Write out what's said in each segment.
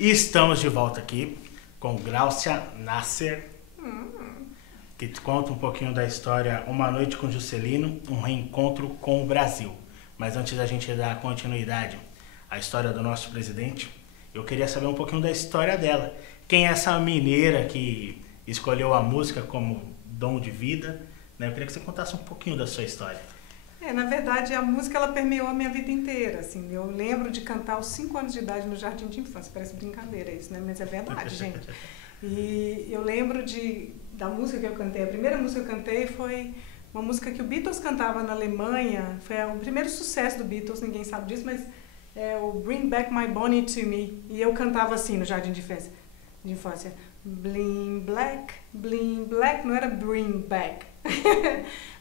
E estamos de volta aqui com Gláucia Nasser, que te conta um pouquinho da história Uma Noite com Juscelino, um reencontro com o Brasil. Mas antes da gente dar continuidade à história do nosso presidente, eu queria saber um pouquinho da história dela. Quem é essa mineira que escolheu a música como dom de vida? Né? Eu queria que você contasse um pouquinho da sua história. Na verdade, a música ela permeou a minha vida inteira. Assim, eu lembro de cantar aos 5 anos de idade no jardim de infância. Parece brincadeira isso, né? Mas é verdade, gente. E eu lembro da música que eu cantei. A primeira música que eu cantei foi uma música que o Beatles cantava na Alemanha. Foi o primeiro sucesso do Beatles, ninguém sabe disso, mas é o Bring Back My Bonnie to Me. E eu cantava assim no jardim de infância. Bling black, não era bring back.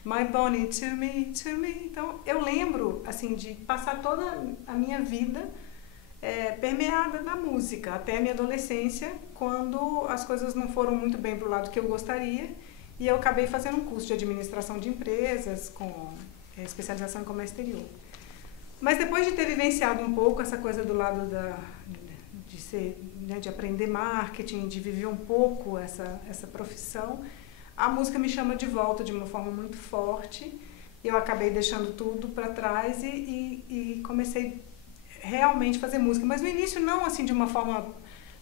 My Bonnie to me, to me. Então eu lembro assim de passar toda a minha vida permeada da música, até a minha adolescência, quando as coisas não foram muito bem pro lado que eu gostaria, e eu acabei fazendo um curso de administração de empresas com especialização em comércio exterior. Mas depois de ter vivenciado um pouco essa coisa do lado de aprender marketing, de viver um pouco essa profissão, a música me chama de volta de uma forma muito forte. Eu acabei deixando tudo para trás e comecei realmente a fazer música. Mas no início não assim de uma forma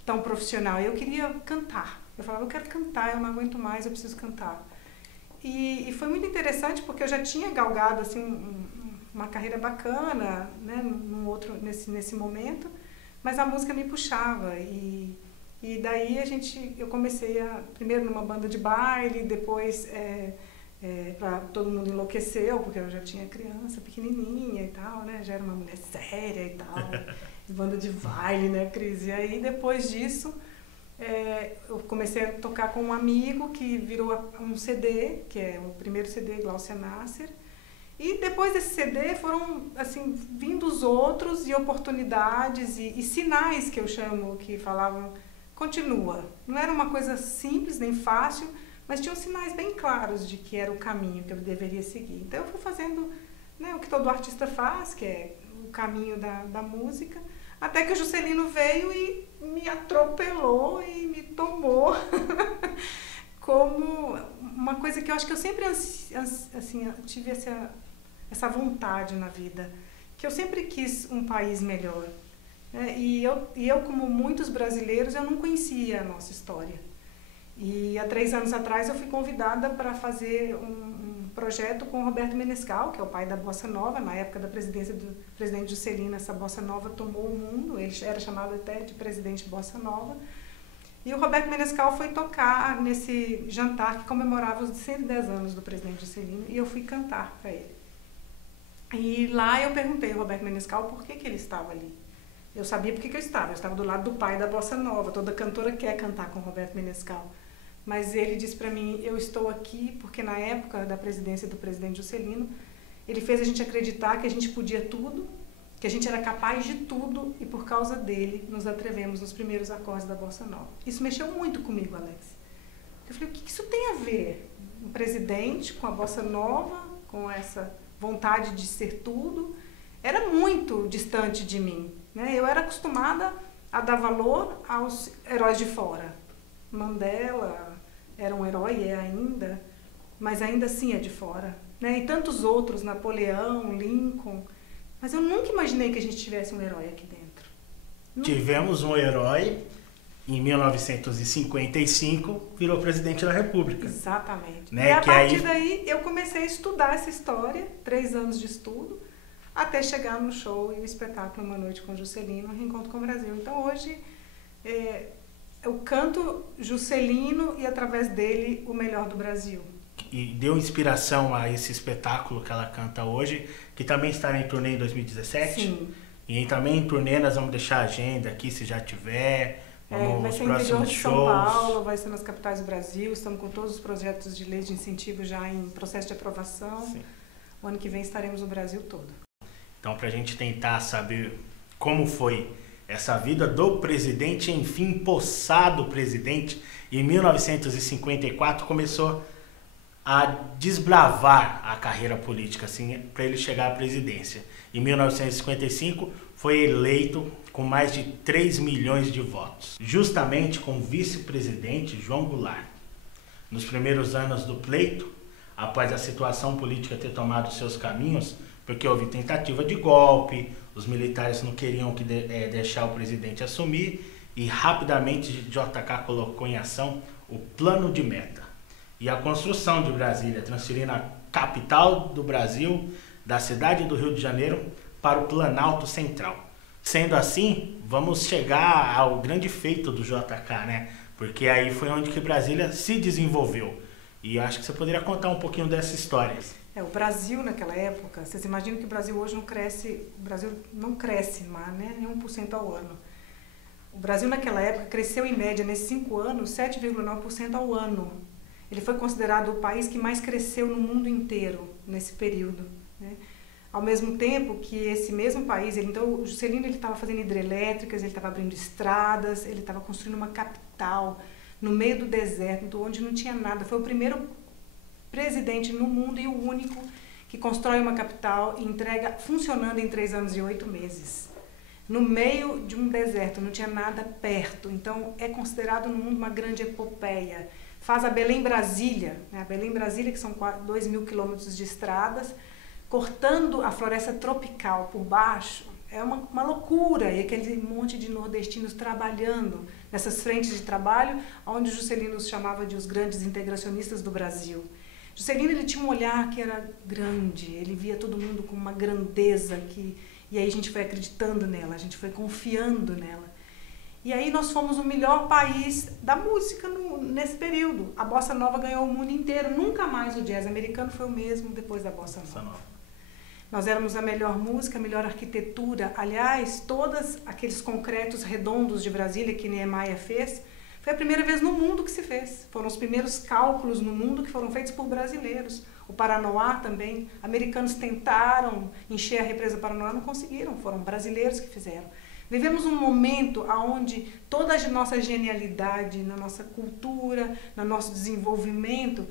tão profissional. Eu queria cantar. Eu falava, eu quero cantar, eu não aguento mais, eu preciso cantar. E foi muito interessante porque eu já tinha galgado assim, uma carreira bacana, né, nesse momento, mas a música me puxava. E daí eu comecei primeiro numa banda de baile, depois todo mundo enlouqueceu, porque eu já tinha criança pequenininha e tal, né? Já era uma mulher séria e tal, banda de baile, né, Cris? E aí depois disso, eu comecei a tocar com um amigo que virou um CD, que é o primeiro CD, Gláucia Nasser. E depois desse CD foram assim, vindo os outros e oportunidades e sinais que eu chamo, que falavam, continua. Não era uma coisa simples nem fácil, mas tinham sinais bem claros de que era o caminho que eu deveria seguir. Então eu fui fazendo, né, o que todo artista faz, que é o caminho da música, até que o Juscelino veio e me atropelou e me tomou como uma coisa que eu acho que eu sempre assim, tive essa vontade na vida, que eu sempre quis um país melhor. E eu, como muitos brasileiros, eu não conhecia a nossa história. E há 3 anos atrás eu fui convidada para fazer um projeto com o Roberto Menescal, que é o pai da Bossa Nova. Na época da presidência do presidente Juscelino, essa Bossa Nova tomou o mundo, ele era chamado até de presidente Bossa Nova. E o Roberto Menescal foi tocar nesse jantar que comemorava os 110 anos do presidente Juscelino, e eu fui cantar para ele. E lá eu perguntei ao Roberto Menescal por que ele estava ali. Eu sabia por que eu estava do lado do pai da Bossa Nova, toda cantora quer cantar com o Roberto Menescal. Mas ele disse para mim, eu estou aqui porque na época da presidência do presidente Juscelino, ele fez a gente acreditar que a gente podia tudo, que a gente era capaz de tudo, e por causa dele nos atrevemos nos primeiros acordes da Bossa Nova. Isso mexeu muito comigo, Alex. Eu falei, o que isso tem a ver? Um presidente com a Bossa Nova, com essa vontade de ser tudo, era muito distante de mim. Eu era acostumada a dar valor aos heróis de fora. Mandela era um herói, é ainda, mas ainda assim é de fora. E tantos outros, Napoleão, Lincoln. Mas eu nunca imaginei que a gente tivesse um herói aqui dentro. Tivemos um herói em 1955, virou presidente da República. Exatamente. E a partir daí eu comecei a estudar essa história, 3 anos de estudo, até chegar no show e o espetáculo Uma Noite com Juscelino, um reencontro com o Brasil. Então hoje eu canto Juscelino e através dele o melhor do Brasil. E deu inspiração a esse espetáculo que ela canta hoje, que também estará em turnê em 2017? Sim. E também em turnê nós vamos deixar a agenda aqui, se já tiver. Vai ser no interior de São Paulo, vai ser nas capitais do Brasil, estamos com todos os projetos de lei de incentivo já em processo de aprovação. Sim. O ano que vem estaremos no Brasil todo. Então, para a gente tentar saber como foi essa vida do presidente, enfim, possado presidente, em 1954 começou a desbravar a carreira política, assim, para ele chegar à presidência. Em 1955 foi eleito com mais de 3 milhões de votos, justamente com o vice-presidente João Goulart. Nos primeiros anos do pleito, após a situação política ter tomado seus caminhos, porque houve tentativa de golpe, os militares não queriam deixar o presidente assumir, e rapidamente JK colocou em ação o Plano de Meta e a construção de Brasília, transferindo a capital do Brasil da cidade do Rio de Janeiro para o Planalto Central. Sendo assim, vamos chegar ao grande feito do JK, né? Porque aí foi onde que Brasília se desenvolveu. E acho que você poderia contar um pouquinho dessa história. O Brasil naquela época, vocês imaginam que o Brasil hoje não cresce, o Brasil não cresce mais, né? Nem 1% ao ano. O Brasil naquela época cresceu em média, nesses 5 anos, 7,9% ao ano. Ele foi considerado o país que mais cresceu no mundo inteiro nesse período, né? Ao mesmo tempo que esse mesmo país, então o Juscelino estava fazendo hidrelétricas, ele estava abrindo estradas, ele estava construindo uma capital no meio do deserto, onde não tinha nada. Foi o primeiro presidente no mundo e o único que constrói uma capital e entrega funcionando em 3 anos e 8 meses. No meio de um deserto, não tinha nada perto. Então, é considerado no mundo uma grande epopeia. Faz a Belém-Brasília, né? A Belém-Brasília, que são 2.000 quilômetros de estradas, cortando a floresta tropical por baixo. É uma loucura. E aquele monte de nordestinos trabalhando nessas frentes de trabalho, onde o Juscelino os chamava de os grandes integracionistas do Brasil. Juscelino, ele tinha um olhar que era grande, ele via todo mundo com uma grandeza, e aí a gente foi acreditando nela, a gente foi confiando nela. E aí nós fomos o melhor país da música nesse período. A Bossa Nova ganhou o mundo inteiro, nunca mais o jazz americano foi o mesmo depois da Bossa Nova. Nós éramos a melhor música, a melhor arquitetura. Aliás, todos aqueles concretos redondos de Brasília que Niemeyer fez, foi a primeira vez no mundo que se fez. Foram os primeiros cálculos no mundo que foram feitos por brasileiros. O Paranoá também. Americanos tentaram encher a represa Paranoá, não conseguiram. Foram brasileiros que fizeram. Vivemos um momento onde toda a nossa genialidade, na nossa cultura, no nosso desenvolvimento,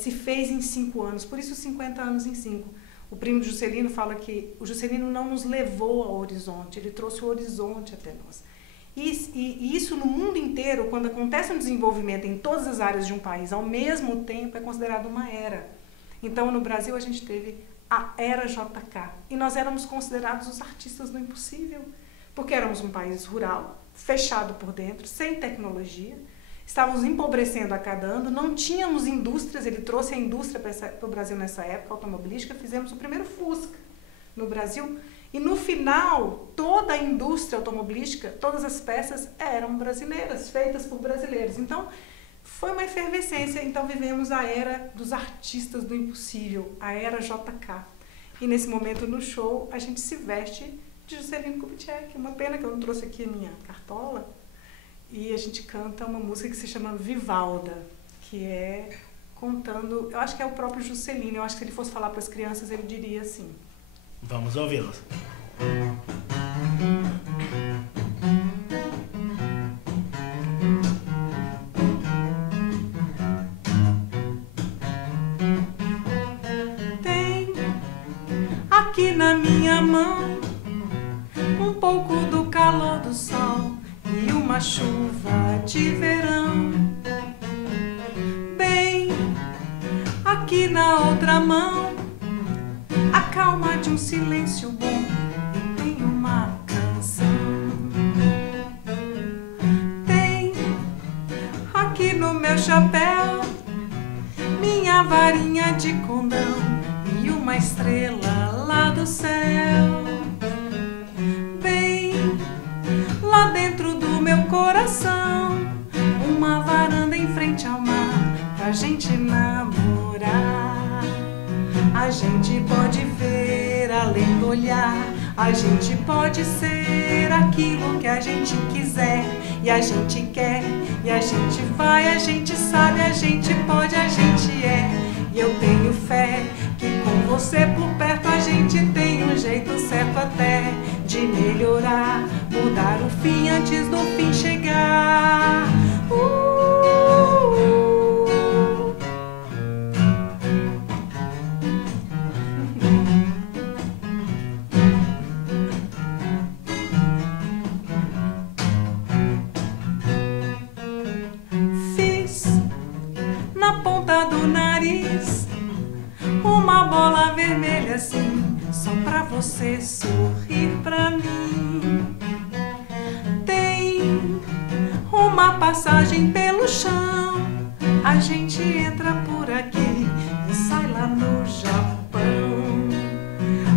se fez em 5 anos. Por isso, 50 anos em 5. O primo de Juscelino fala que o Juscelino não nos levou ao horizonte, ele trouxe o horizonte até nós. E isso no mundo inteiro, quando acontece um desenvolvimento em todas as áreas de um país ao mesmo tempo, é considerado uma era. Então, no Brasil, a gente teve a era JK. E nós éramos considerados os artistas do impossível, porque éramos um país rural, fechado por dentro, sem tecnologia, estávamos empobrecendo a cada ano, não tínhamos indústrias, ele trouxe a indústria para o Brasil nessa época, automobilística, fizemos o primeiro Fusca no Brasil, e no final, toda a indústria automobilística, todas as peças eram brasileiras, feitas por brasileiros. Então, foi uma efervescência, então vivemos a era dos artistas do impossível, a era JK. E nesse momento no show, a gente se veste de Juscelino Kubitschek. Uma pena que eu não trouxe aqui a minha cartola. E a gente canta uma música que se chama Vivalda, que é contando... Eu acho que é o próprio Juscelino. Eu acho que se ele fosse falar para as crianças, ele diria assim. Vamos ouvi-las. Tem aqui na minha mão um pouco do calor do sol e uma chuva de verão. Bem, aqui na outra mão, a calma de um silêncio bom e tem uma canção. Tem aqui no meu chapéu minha varinha de condão e uma estrela lá do céu. Lá dentro do meu coração, uma varanda em frente ao mar, pra gente namorar. A gente pode ver além do olhar, a gente pode ser aquilo que a gente quiser. E a gente quer, e a gente vai, a gente sabe, a gente pode, a gente é. E eu tenho fé que com você por perto a gente tem um jeito certo até de melhorar, mudar o fim antes do fim chegar. assim, só pra você sorrir pra mim. Tem uma passagem pelo chão, a gente entra por aqui e sai lá no Japão.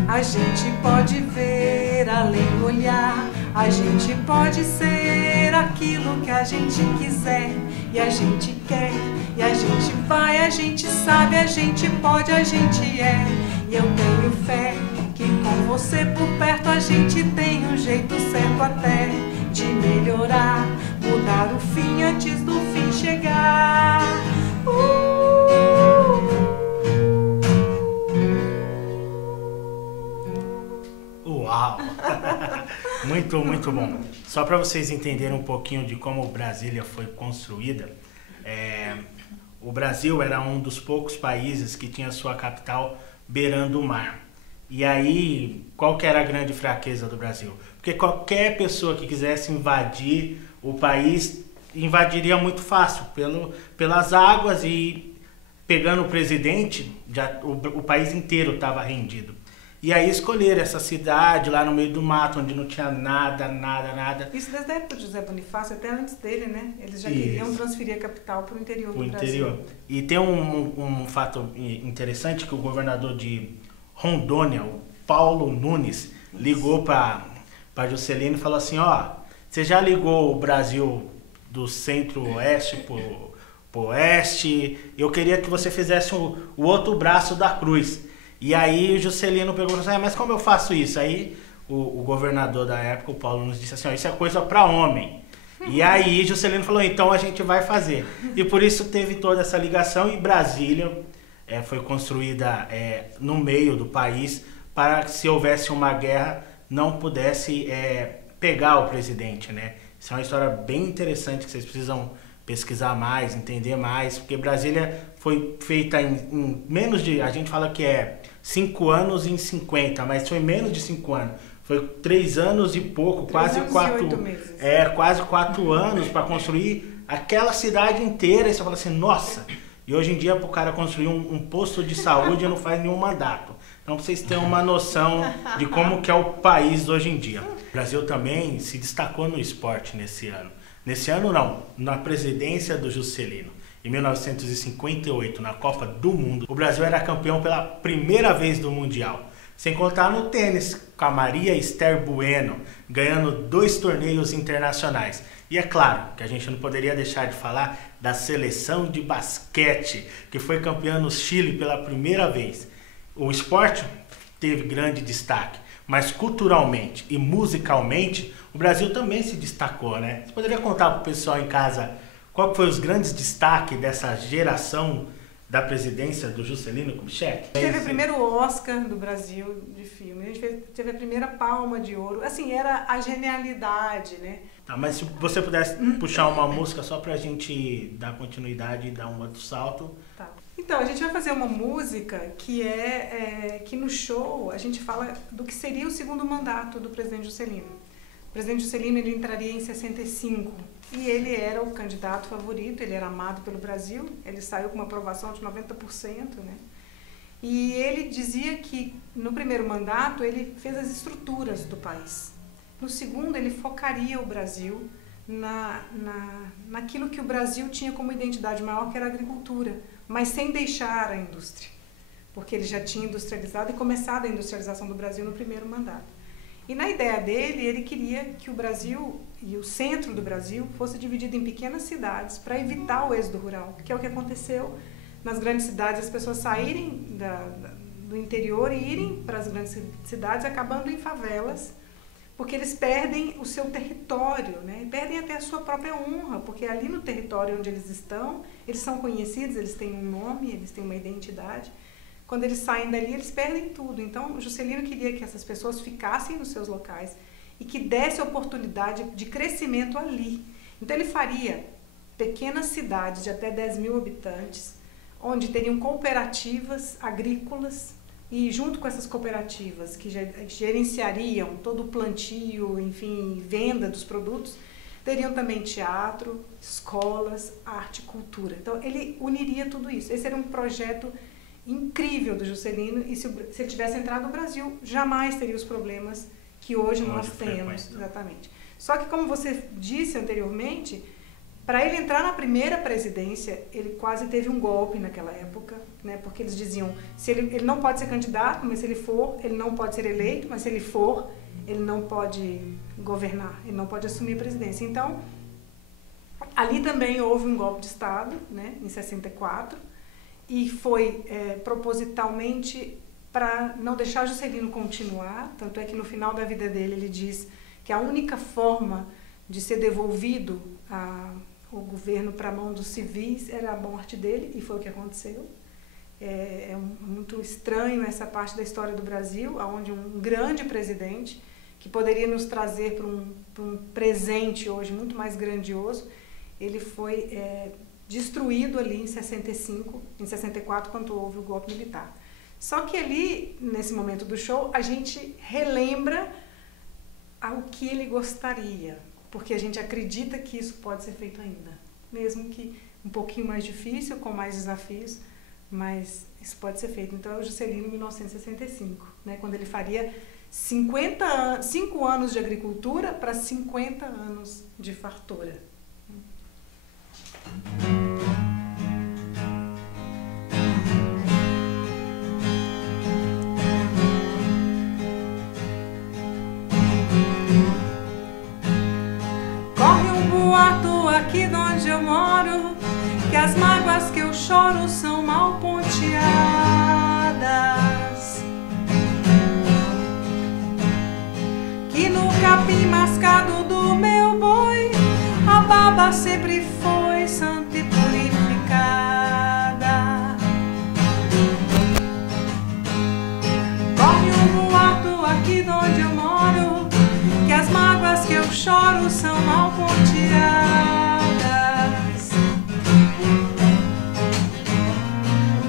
A gente pode ver além do olhar, a gente pode ser aquilo que a gente quiser. E a gente quer, e a gente vai, a gente sabe, a gente pode, a gente é. E eu tenho fé que com você por perto a gente tem um jeito certo até de melhorar, mudar o fim antes do fim chegar. Uau! Muito, muito bom. Só para vocês entenderem um pouquinho de como Brasília foi construída, o Brasil era um dos poucos países que tinha sua capital beirando o mar. E aí, qual que era a grande fraqueza do Brasil? Porque qualquer pessoa que quisesse invadir o país, invadiria muito fácil, pelas águas, e pegando o presidente, o país inteiro estava rendido. E aí escolheram essa cidade lá no meio do mato, onde não tinha nada. Isso desde a época de José Bonifácio, até antes dele, né? Eles já queriam transferir a capital para o interior do Brasil. E tem um fato interessante, que o governador de Rondônia, o Paulo Nunes, ligou para Juscelino e falou assim, você já ligou o Brasil do centro-oeste pro oeste, eu queria que você fizesse o outro braço da cruz. E aí o Juscelino perguntou assim, mas como eu faço isso? Aí o governador da época, o Paulo, nos disse assim, isso é coisa para homem. E aí Juscelino falou, então a gente vai fazer. E por isso teve toda essa ligação, e Brasília foi construída no meio do país, para que, se houvesse uma guerra, não pudesse pegar o presidente, né? Isso é uma história bem interessante que vocês precisam pesquisar mais, entender mais, porque Brasília foi feita em menos de, a gente fala que 5 anos em 50, mas foi menos de 5 anos. Foi 3 anos e pouco, quase 4 meses. Quase 4 anos para construir aquela cidade inteira. E você fala assim, nossa! E hoje em dia, para o cara construir um posto de saúde, não faz nenhum mandato. Então, para vocês terem uma noção de como que é o país hoje em dia. O Brasil também se destacou no esporte nesse ano. Nesse ano não, na presidência do Juscelino. Em 1958, na Copa do Mundo, o Brasil era campeão pela primeira vez do Mundial. Sem contar no tênis, com a Maria Esther Bueno, ganhando 2 torneios internacionais. E é claro que a gente não poderia deixar de falar da seleção de basquete, que foi campeã no Chile pela primeira vez. O esporte teve grande destaque, mas culturalmente e musicalmente, o Brasil também se destacou, né? Você poderia contar para o pessoal em casa qual foi os grandes destaques dessa geração da presidência do Juscelino Kubitschek? Teve o primeiro Oscar do Brasil de filme, a gente teve a primeira Palma de Ouro, assim, era a genialidade, né? Tá, mas se você pudesse puxar uma música só pra gente dar continuidade e dar um outro salto. Tá. Então, a gente vai fazer uma música que que no show a gente fala do que seria o segundo mandato do presidente Juscelino. O presidente Juscelino, ele entraria em 65 e ele era o candidato favorito, ele era amado pelo Brasil, ele saiu com uma aprovação de 90%, né? E ele dizia que no primeiro mandato ele fez as estruturas do país. No segundo, ele focaria o Brasil naquilo que o Brasil tinha como identidade maior, que era a agricultura, mas sem deixar a indústria, porque ele já tinha industrializado e começado a industrialização do Brasil no primeiro mandato. E na ideia dele, ele queria que o Brasil e o centro do Brasil fosse dividido em pequenas cidades para evitar o êxodo rural, que é o que aconteceu nas grandes cidades, as pessoas saírem do interior e irem para as grandes cidades, acabando em favelas, porque eles perdem o seu território, né? E perdem até a sua própria honra, porque ali no território onde eles estão, eles são conhecidos, eles têm um nome, eles têm uma identidade. Quando eles saem dali, eles perdem tudo. Então, o Juscelino queria que essas pessoas ficassem nos seus locais e que desse oportunidade de crescimento ali. Então, ele faria pequenas cidades de até 10 mil habitantes, onde teriam cooperativas agrícolas e, junto com essas cooperativas que gerenciariam todo o plantio, enfim, venda dos produtos, teriam também teatro, escolas, arte e cultura. Então, ele uniria tudo isso. Esse era um projeto incrível do Juscelino, e se ele tivesse entrado no Brasil, jamais teria os problemas que hoje nós temos. Exatamente. Só que, como você disse anteriormente, para ele entrar na primeira presidência, ele quase teve um golpe naquela época, né? Porque eles diziam, se ele não pode ser candidato, mas se ele for, ele não pode ser eleito, mas se ele for, ele não pode governar, ele não pode assumir a presidência. Então, ali também houve um golpe de Estado, né, em 64, e foi propositalmente para não deixar Juscelino continuar, tanto é que no final da vida dele ele diz que a única forma de ser devolvido o governo para a mão dos civis era a morte dele, e foi o que aconteceu. Muito estranho essa parte da história do Brasil, onde um grande presidente, que poderia nos trazer para um presente hoje muito mais grandioso, ele foi destruído ali em 65, em 64, quando houve o golpe militar. Só que ali, nesse momento do show, a gente relembra ao que ele gostaria, porque a gente acredita que isso pode ser feito ainda, mesmo que um pouquinho mais difícil, com mais desafios, mas isso pode ser feito. Então é o Juscelino em 1965, né, quando ele faria 5 anos de agricultura para 50 anos de fartura. Corre um boato aqui de onde eu moro, que as mágoas que eu choro são mal ponteadas, que no capim mascado do meu boi a baba sempre foi santa e purificada. Corre um boato aqui de onde eu moro, que as mágoas que eu choro são mal ponteadas,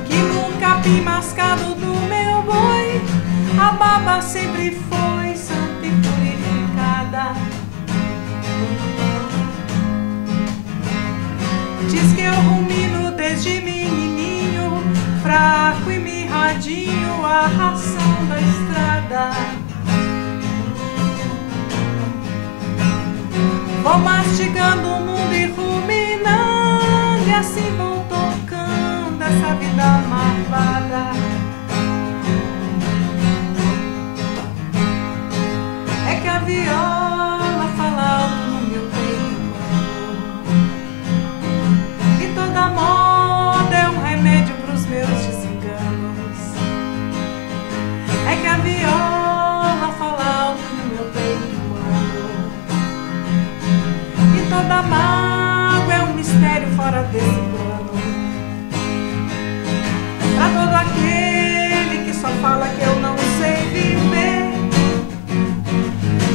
que no capim mascado do meu boi a baba sempre foi santa e purificada. Diz que eu rumino desde menininho, fraco e mirradinho, a ração da estrada. Vou mastigando o mundo e ruminando, e assim vou tocando essa vida malvada. É que a viola fala alto no meu peito, e toda moda é um remédio pros meus desenganos. É que a viola fala alto no meu peito, e toda mágoa é um mistério fora desse plano. Pra todo aquele que só fala que eu não sei viver,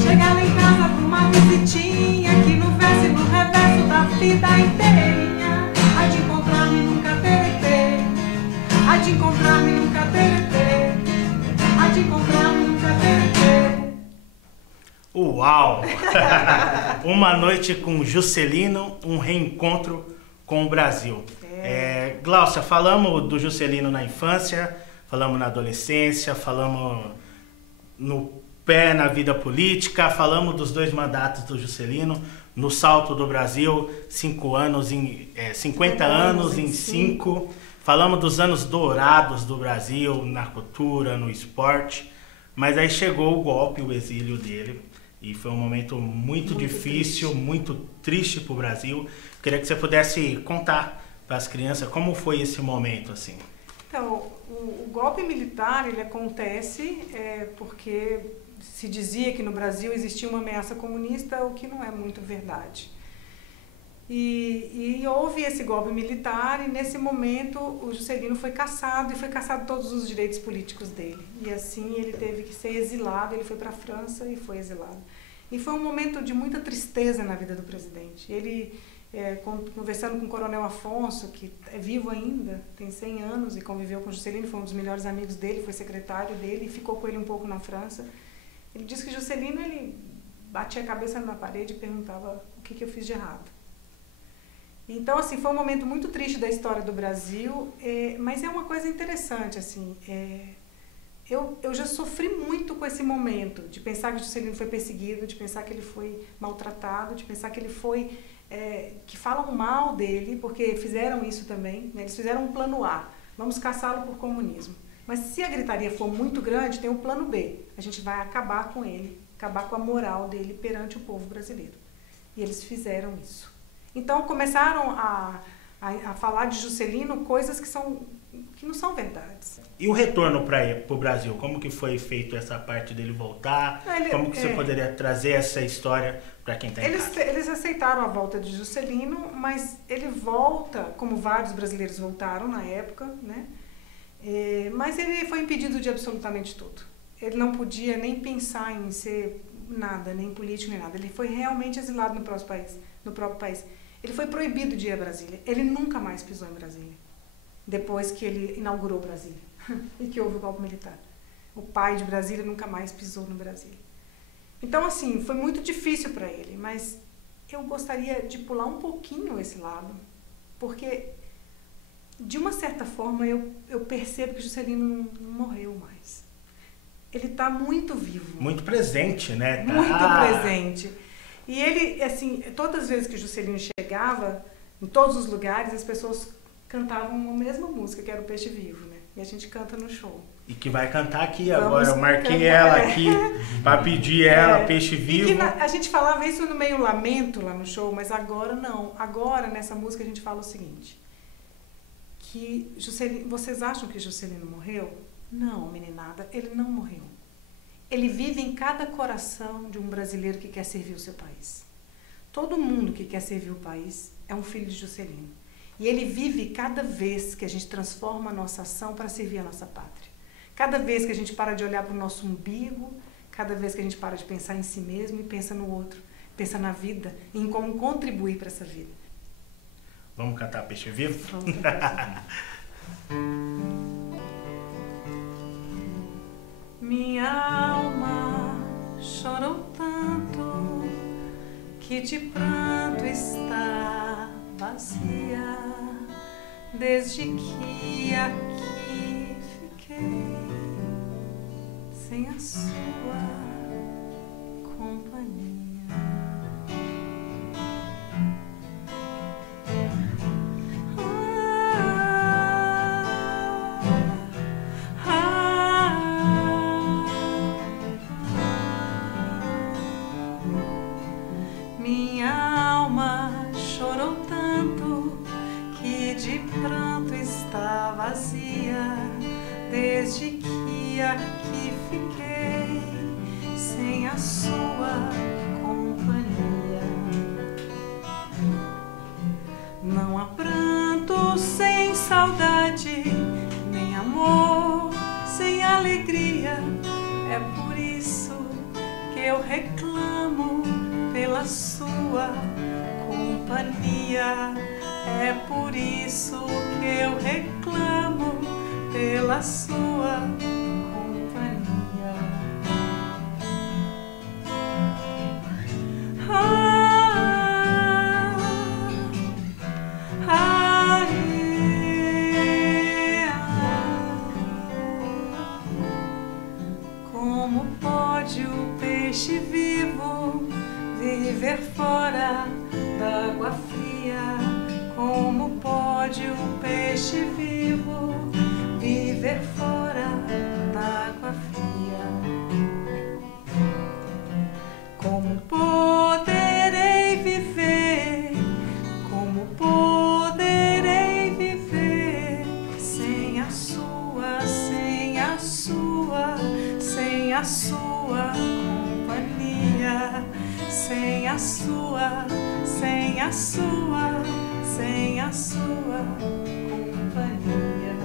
chegar lá em casa pra uma visitinha, que no verso e no reverso da vida inteirinha há de encontrar-me nunca teretê, há de encontrar-me nunca teretê, há de encontrar-me nunca teretê. Uau! Uma noite com Juscelino, um reencontro com o Brasil. Gláucia, falamos do Juscelino na infância, falamos na adolescência, falamos no pé na vida política, falamos dos 2 mandatos do Juscelino, no salto do Brasil, 50 anos em 5. Falamos dos anos dourados do Brasil, na cultura, no esporte, mas aí chegou o golpe, o exílio dele, e foi um momento muito difícil, triste. Muito triste para o Brasil. Queria que você pudesse contar para as crianças como foi esse momento, assim. Então, o golpe militar, ele acontece porque se dizia que no Brasil existia uma ameaça comunista, o que não é muito verdade. E houve esse golpe militar, e nesse momento o Juscelino foi cassado, e foi cassado todos os direitos políticos dele. E assim ele teve que ser exilado, ele foi para a França e foi exilado. E foi um momento de muita tristeza na vida do presidente. Ele, conversando com o Coronel Afonso, que é vivo ainda, tem 100 anos e conviveu com o Juscelino, foi um dos melhores amigos dele, foi secretário dele e ficou com ele um pouco na França. Ele disse que Juscelino, ele batia a cabeça na parede e perguntava o que eu fiz de errado. Então, assim, foi um momento muito triste da história do Brasil, mas é uma coisa interessante, assim. Eu já sofri muito com esse momento, de pensar que o Juscelino foi perseguido, de pensar que ele foi maltratado, de pensar que ele foi... que falam mal dele, porque fizeram isso também, né? Eles fizeram um plano A, vamos caçá-lo por comunismo. Mas se a gritaria for muito grande, tem um plano B, a gente vai acabar com ele, acabar com a moral dele perante o povo brasileiro. E eles fizeram isso. Então começaram a falar de Juscelino coisas que não são verdades. E o retorno para o Brasil? Como que foi feito essa parte dele voltar? Como que você poderia trazer essa história para quem está em casa? Eles aceitaram a volta de Juscelino, mas ele volta, como vários brasileiros voltaram na época, né? Mas ele foi impedido de absolutamente tudo. Ele não podia nem pensar em ser nada, nem político, nem nada. Ele foi realmente exilado no próprio país. Ele foi proibido de ir a Brasília. Ele nunca mais pisou em Brasília, depois que ele inaugurou Brasília e que houve o golpe militar. O pai de Brasília nunca mais pisou no Brasília. Então, assim, foi muito difícil para ele, mas eu gostaria de pular um pouquinho esse lado, porque, de uma certa forma, eu percebo que Juscelino não morreu mais. Ele está muito vivo. Muito presente, né? Muito presente. E ele, assim, todas as vezes que Juscelino chegava, em todos os lugares, as pessoas cantavam a mesma música, que era o Peixe Vivo, né? E a gente canta no show. E que vai cantar aqui agora. Eu marquei ela aqui para pedir ela, Peixe Vivo. E que a gente falava isso no meio lamento lá no show, mas agora não. Agora, nessa música, a gente fala o seguinte, que Juscelino, vocês acham que Juscelino morreu? Não, meninada, ele não morreu. Ele vive em cada coração de um brasileiro que quer servir o seu país. Todo mundo que quer servir o país é um filho de Juscelino. E ele vive cada vez que a gente transforma a nossa ação para servir a nossa pátria. Cada vez que a gente para de olhar para o nosso umbigo, cada vez que a gente para de pensar em si mesmo e pensa no outro, pensa na vida e em como contribuir para essa vida. Vamos cantar Peixe Vivo? Vamos cantar Peixe Vivo. Minha alma chorou tanto que de pranto está vazia, desde que aqui fiquei sem a sua companhia. Desde que aqui fiquei sem a sua companhia. Não há pranto sem saudade, nem amor sem alegria. É por isso que eu reclamo pela sua companhia. É por isso que eu reclamo pela sua companhia. Como pode o peixe vivo viver fora d'água fria? Como pode o peixe vivo viver fora d'água fria? Como poderei viver? Como poderei viver sem a sua, sem a sua, sem a sua companhia? Sem a sua, sem a sua, sem a sua companhia.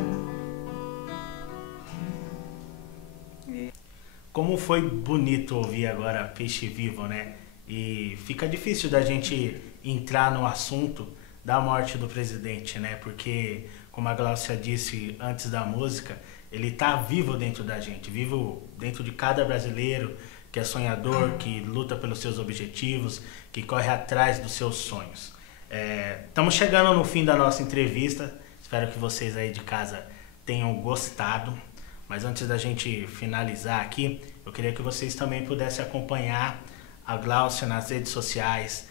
Como foi bonito ouvir agora Peixe Vivo, né? E fica difícil da gente entrar no assunto da morte do presidente, né? Porque, como a Gláucia disse antes da música, ele tá vivo dentro da gente, vivo dentro de cada brasileiro que é sonhador, que luta pelos seus objetivos, que corre atrás dos seus sonhos. Estamos chegando no fim da nossa entrevista. Espero que vocês aí de casa tenham gostado. Mas antes da gente finalizar aqui, eu queria que vocês também pudessem acompanhar a Gláucia nas redes sociais,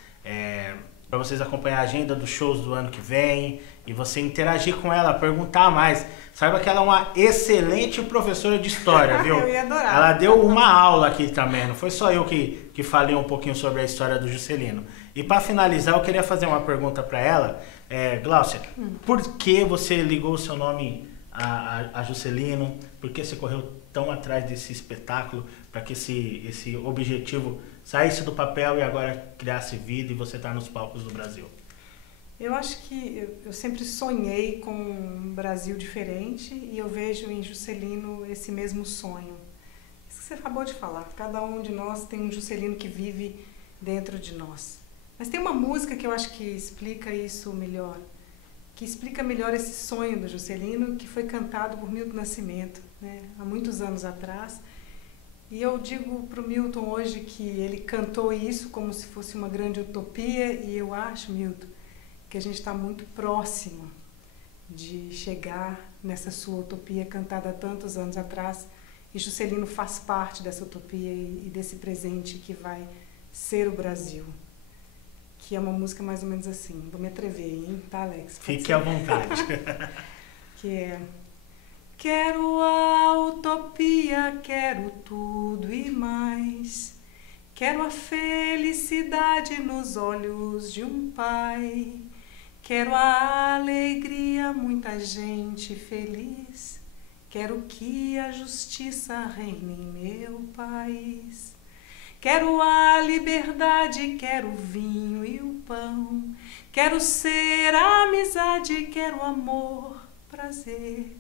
para vocês acompanhar a agenda dos shows do ano que vem e você interagir com ela, perguntar mais. Saiba que ela é uma excelente professora de história, viu? Eu ia adorar. Ela deu uma aula aqui também, não foi só eu que falei um pouquinho sobre a história do Juscelino. E para finalizar, eu queria fazer uma pergunta para ela. Gláucia, por que você ligou o seu nome a Juscelino? Por que você correu tão atrás desse espetáculo para que esse objetivo saísse do papel e agora criasse vida e você está nos palcos do Brasil? Eu acho que eu sempre sonhei com um Brasil diferente e eu vejo em Juscelino esse mesmo sonho. Isso que você acabou de falar. Cada um de nós tem um Juscelino que vive dentro de nós. Mas tem uma música que eu acho que explica isso melhor, que explica melhor esse sonho do Juscelino, que foi cantado por Milton Nascimento, né, há muitos anos atrás. E eu digo para o Milton hoje que ele cantou isso como se fosse uma grande utopia, e eu acho, Milton, que a gente está muito próximo de chegar nessa sua utopia cantada há tantos anos atrás, e Juscelino faz parte dessa utopia e desse presente que vai ser o Brasil. Que é uma música mais ou menos assim. Vou me atrever, hein? Tá, Alex? Fique à vontade. Que é: quero a utopia, quero tudo e mais. Quero a felicidade nos olhos de um pai. Quero a alegria, muita gente feliz. Quero que a justiça reine em meu país. Quero a liberdade, quero o vinho e o pão. Quero ser a amizade, quero amor, prazer.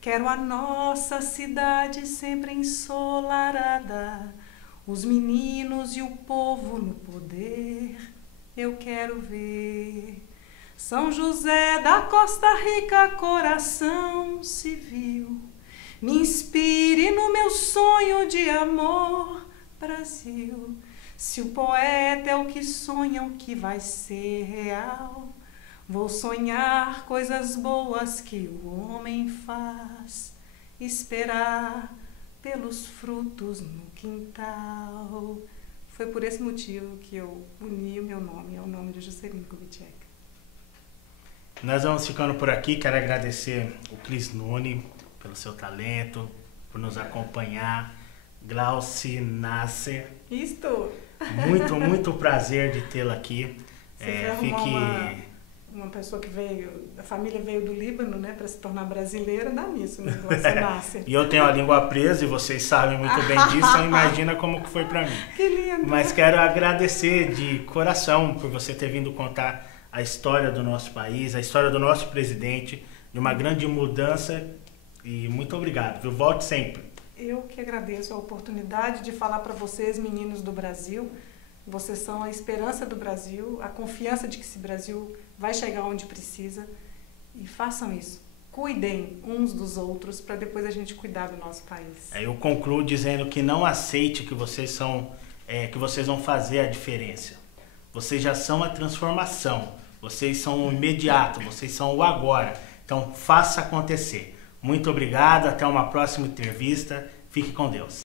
Quero a nossa cidade sempre ensolarada, os meninos e o povo no poder. Eu quero ver São José da Costa Rica, coração civil. Me inspire no meu sonho de amor, Brasil. Se o poeta é o que sonha, o que vai ser real, vou sonhar coisas boas que o homem faz, esperar pelos frutos no quintal. Foi por esse motivo que eu uni o meu nome ao nome de Juscelino Kubitschek. Nós vamos ficando por aqui. Quero agradecer o Cris Nune pelo seu talento, por nos acompanhar. Gláucia Nasser. Isto! Muito prazer de tê-la aqui. Uma pessoa que veio, a família veio do Líbano, né, para se tornar brasileira, dá nisso, né, Gláucia Nasser. E eu tenho a língua presa e vocês sabem muito bem disso, então imagina como que foi para mim. Que lindo! Mas quero agradecer de coração por você ter vindo contar a história do nosso país, a história do nosso presidente, de uma grande mudança, e muito obrigado, viu? Volte sempre. Eu que agradeço a oportunidade de falar para vocês, meninos do Brasil. Vocês são a esperança do Brasil, a confiança de que esse Brasil vai chegar onde precisa. E façam isso. Cuidem uns dos outros para depois a gente cuidar do nosso país. Eu concluo dizendo que não aceite que vocês vão fazer a diferença. Vocês já são a transformação. Vocês são o imediato, vocês são o agora. Então faça acontecer. Muito obrigado, até uma próxima entrevista. Fique com Deus.